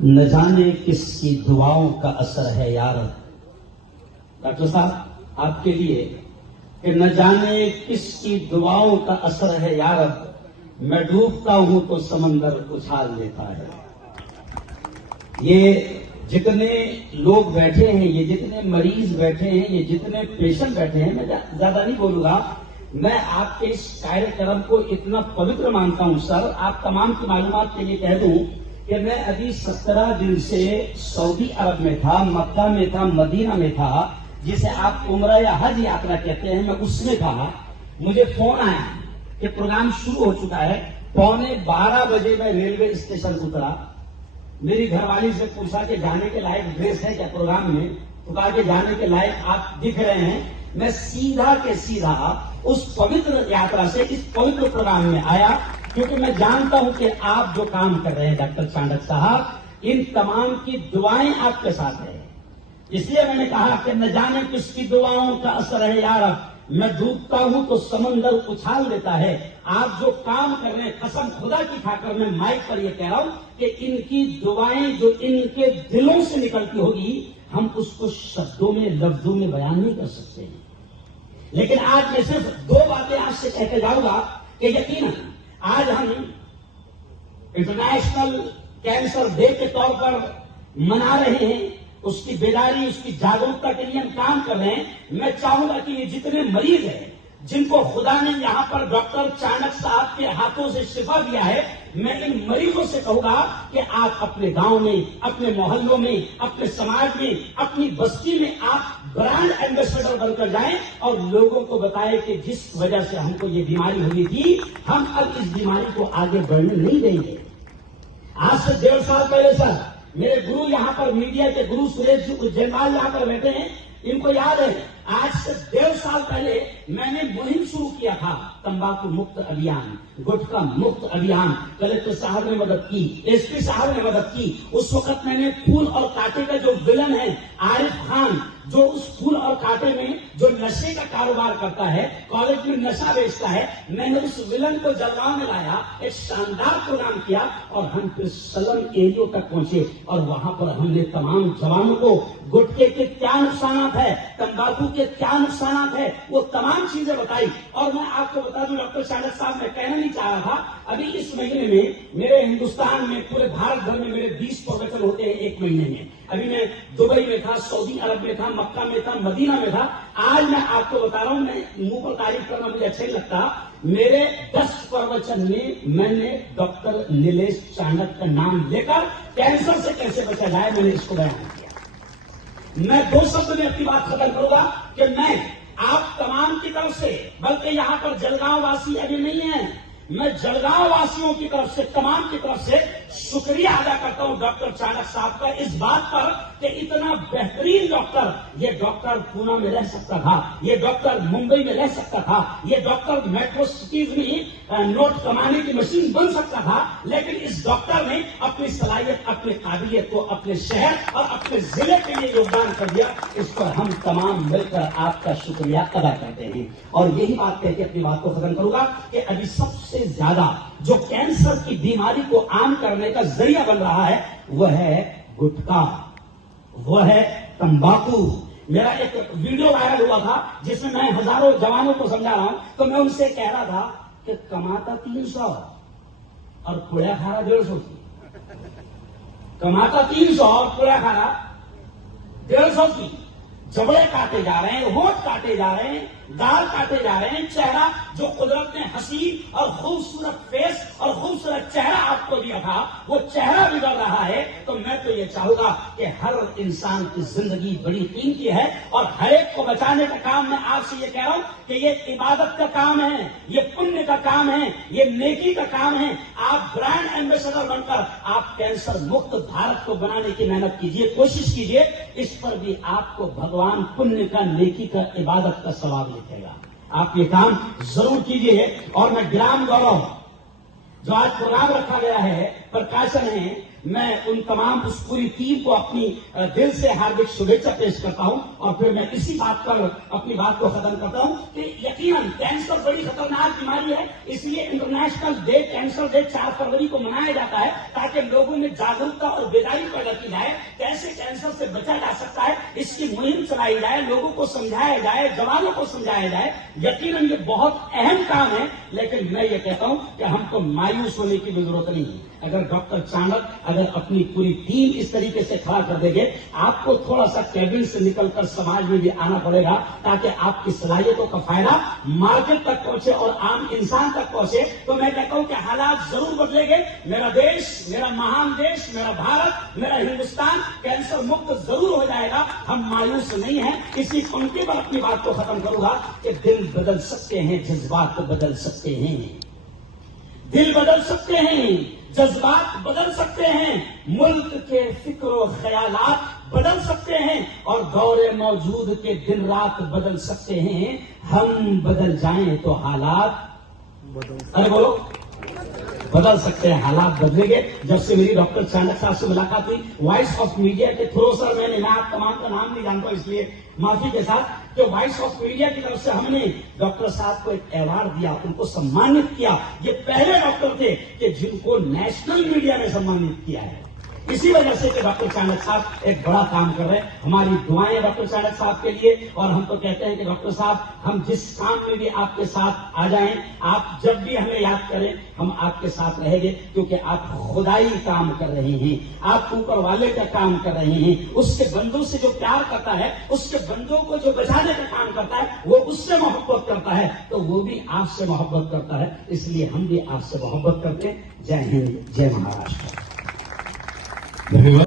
न जाने किसकी दुआओं का असर है यार। डॉक्टर साहब आपके लिए कि न जाने किसकी दुआओं का असर है यार, मैं डूबता हूं तो समंदर उछाल लेता है। ये जितने लोग बैठे हैं, ये जितने मरीज बैठे हैं, ये जितने पेशेंट बैठे हैं, मैं ज्यादा नहीं बोलूंगा। मैं आपके इस कार्यक्रम को इतना पवित्र मानता हूं सर। आप तमाम की मालूमात के लिए कह दूं कि मैं अभी 17 दिन से सऊदी अरब में था, मक्का में था, मदीना में था, जिसे आप उम्रा या हज यात्रा कहते हैं, मैं उसमें था। मुझे फोन आया कि प्रोग्राम शुरू हो चुका है। 11:15 बजे मैं रेलवे स्टेशन उतरा। मेरी घरवाली से पूछा कि जाने के लायक ड्रेस है क्या प्रोग्राम में, तो कहा कि जाने के लायक आप दिख रहे हैं। मैं सीधा के सीधा उस पवित्र यात्रा से इस पवित्र प्रोग्राम में आया, क्योंकि मैं जानता हूं कि आप जो काम कर रहे हैं डॉक्टर चाणक्य साहब, इन तमाम की दुआएं आपके साथ है। इसलिए मैंने कहा कि न जाने किसकी दुआओं का असर है यार, मैं डूबता हूं तो समंदर उछाल लेता है। आप जो काम कर रहे हैं, कसम खुदा की खाकर मैं माइक पर यह कह रहा हूं कि इनकी दुआएं जो इनके दिलों से निकलती होगी, हम उसको शब्दों में, लफ्जों में बयान नहीं कर सकते हैं। लेकिन आज मैं सिर्फ 2 बातें आपसे कहते जाऊंगा कि यकीनन आज हम इंटरनेशनल कैंसर डे के तौर पर मना रहे हैं। उसकी बेदारी, उसकी जागरूकता के लिए हम काम कर रहे हैं। मैं चाहूंगा कि ये जितने मरीज हैं, जिनको खुदा ने यहां पर डॉक्टर चाणक्य साहब के हाथों से शिफा दिया है, मैं इन मरीजों से कहूंगा कि आप अपने गांव में, अपने मोहल्लों में, अपने समाज में, अपनी बस्ती में आप ब्रांड एम्बेसडर बनकर जाएं और लोगों को बताएं कि जिस वजह से हमको ये बीमारी हुई थी, हम अब इस बीमारी को आगे बढ़ने नहीं देंगे। आज से 1.5 साल पहले सर, मेरे गुरु यहां पर, मीडिया के गुरु सुरेश जी उज्जैनवाल यहां पर बैठे हैं, इनको याद है, आज से 1.5 साल पहले मैंने मुहिम शुरू किया था, तंबाकू मुक्त अभियान, गुटखा मुक्त अभियान। कलेक्टर साहब ने मदद की, एसपी साहब ने मदद की। उस वक्त मैंने फूल और कांटे का जो विलन है आरिफ खान, जो उस फूल और कांटे में जो नशे का कारोबार करता है, कॉलेज में नशा बेचता है, मैंने उस विलन को जलगांव में लाया, एक शानदार प्रोग्राम किया और हम फिर सलन एरियो तक पहुंचे और वहां पर हमने तमाम जवानों को गुटखे के क्या नुकसानात है, तंबाकू के क्या नुकसानात है, वो तमाम चीजें बताई। और मैं आपको बता दूं डॉक्टर चाणक्य साहब, मैं कहना नहीं चाह रहा था, अभी इस महीने में मेरे हिंदुस्तान में, पूरे भारत भर में मेरे 20 प्रवचन होते हैं एक महीने में। अभी मैं दुबई में था, सऊदी अरब में था, मक्का में था, मदीना में था। आज मैं आपको बता रहा हूं, मैं मुंह पर तारीफ करना मुझे अच्छा नहीं लगता, मेरे 10 प्रवचन में मैंने डॉक्टर नीलेश चाणक्य का नाम लेकर कैंसर से कैसे बचा जाए, मैंने इसको बयान किया। मैं 2 शब्द में अपनी बात खत्म करूंगा कि मैं आप तमाम की तरफ से, बल्कि यहां पर जलगांव वासी अभी नहीं है, मैं जलगांव वासियों की तरफ से, तमाम की तरफ से शुक्रिया अदा करता हूं डॉक्टर चाणक्य साहब का इस बात पर कि इतना बेहतरीन डॉक्टर, ये डॉक्टर पूना में रह सकता था, ये डॉक्टर मुंबई में रह सकता था, ये डॉक्टर मेट्रो सिटीज में नोट कमाने की मशीन बन सकता था, लेकिन इस डॉक्टर ने अपनी सलाहियत, अपनी काबिलियत को अपने शहर और अपने जिले के लिए योगदान कर दिया। इस पर हम तमाम मिलकर आपका शुक्रिया अदा करते हैं। और यही बात कहकर अपनी बात को खत्म करूंगा कि अभी सबसे ज्यादा जो कैंसर की बीमारी को आम करने का जरिया बन रहा है, वह है गुटखा, वह है तंबाकू। मेरा एक वीडियो वायरल हुआ था जिसमें मैं हजारों जवानों को समझा रहा हूं, तो मैं उनसे कह रहा था कि कमाता 300 और पुड़िया खाना 150 की, कमाता 300 और पुड़िया खाना 150 की। जबड़े काटे जा रहे हैं, होठ काटे जा रहे हैं, दाल काटे जा रहे हैं, चेहरा जो कुदरत ने हसीन और खूबसूरत फेस और खूबसूरत चेहरा आपको दिया था, वो चेहरा बिगड़ रहा है। तो मैं तो ये चाहूंगा कि हर इंसान की जिंदगी बड़ी कीमती है और हर एक को बचाने का काम, मैं आपसे ये कह रहा हूं कि ये इबादत का काम है, ये पुण्य का काम है, ये नेकी का काम है। आप ब्रांड एम्बेसडर बनकर आप कैंसर मुक्त भारत को बनाने की मेहनत कीजिए, कोशिश कीजिए। इस पर भी आपको भगवान पुण्य का, नेकी का, इबादत का सवाब लिखेगा। आप ये काम जरूर कीजिए। और मैं ग्राम गौरव जो आज प्रोग्राम रखा गया है, प्रकाशन है, मैं उन तमाम उस पूरी टीम को अपनी दिल से हार्दिक शुभेच्छा पेश करता हूं और फिर मैं इसी बात पर अपनी बात को खत्म करता हूं कि यकीनन कैंसर बड़ी खतरनाक बीमारी है, इसलिए इंटरनेशनल डे कैंसर डे 4 फरवरी को मनाया जाता है ताकि लोगों में जागरूकता और बेदारी पैदा की जाए, कैसे कैंसर से बचा जा सकता है इसकी मुहिम चलाई जाए, लोगों को समझाया जाए, जवानों को समझाया जाए। यकीनन ये बहुत अहम काम है, लेकिन मैं ये कहता हूं कि हमको मायूस होने की भी जरूरत नहीं है। अगर डॉक्टर चाणक्य अगर अपनी पूरी टीम इस तरीके से खड़ा कर देंगे, आपको थोड़ा सा कैबिन से निकलकर समाज में भी आना पड़ेगा ताकि आपकी सलाहियतों का फायदा मार्केट तक पहुंचे और आम इंसान तक पहुंचे। तो मैं कहता हूं कि हालात जरूर बदलेंगे। मेरा देश, मेरा महान देश, मेरा भारत, मेरा हिंदुस्तान कैंसर मुक्त जरूर हो जाएगा। हम मायूस नहीं हैं। इसी पंक्ति पर अपनी बात को खत्म करूंगा कि दिल बदल सकते हैं, जज्बात बदल सकते हैं, दिल बदल सकते हैं, जज्बात बदल सकते हैं, मुल्क के फिक्र ख्यालात बदल सकते हैं और दौरे मौजूद के दिन रात बदल सकते हैं। हम बदल जाएं तो हालात अरे बोलो बदल सकते हैं, हालात बदलेंगे। जब से मेरी डॉक्टर चाणक्य साहब से मुलाकात हुई वॉइस ऑफ मीडिया के थ्रू, सर मैं आप तमाम का नाम नहीं जानता इसलिए माफी के साथ, कि वॉइस ऑफ मीडिया की तरफ से हमने डॉक्टर साहब को एक अवार्ड दिया, उनको सम्मानित किया। ये पहले डॉक्टर थे कि जिनको नेशनल मीडिया ने सम्मानित किया है। इसी वजह से कि डॉक्टर चाणक्य साहब एक बड़ा काम कर रहे हैं। हमारी दुआएं डॉक्टर चाणक्य साहब के लिए, और हम तो कहते हैं कि डॉक्टर साहब हम जिस काम में भी आपके साथ आ जाएं, आप जब भी हमें याद करें हम आपके साथ रहेंगे, क्योंकि आप खुदाई काम कर रहे हैं, आप ऊपर वाले का काम कर रहे हैं। उसके बंदों से जो प्यार करता है, उसके बंदों को जो बचाने का काम करता है, वो उससे मोहब्बत करता है, तो वो भी आपसे मोहब्बत करता है। इसलिए हम भी आपसे मोहब्बत करते हैं। जय हिंद, जय महाराष्ट्र। धन्यवाद।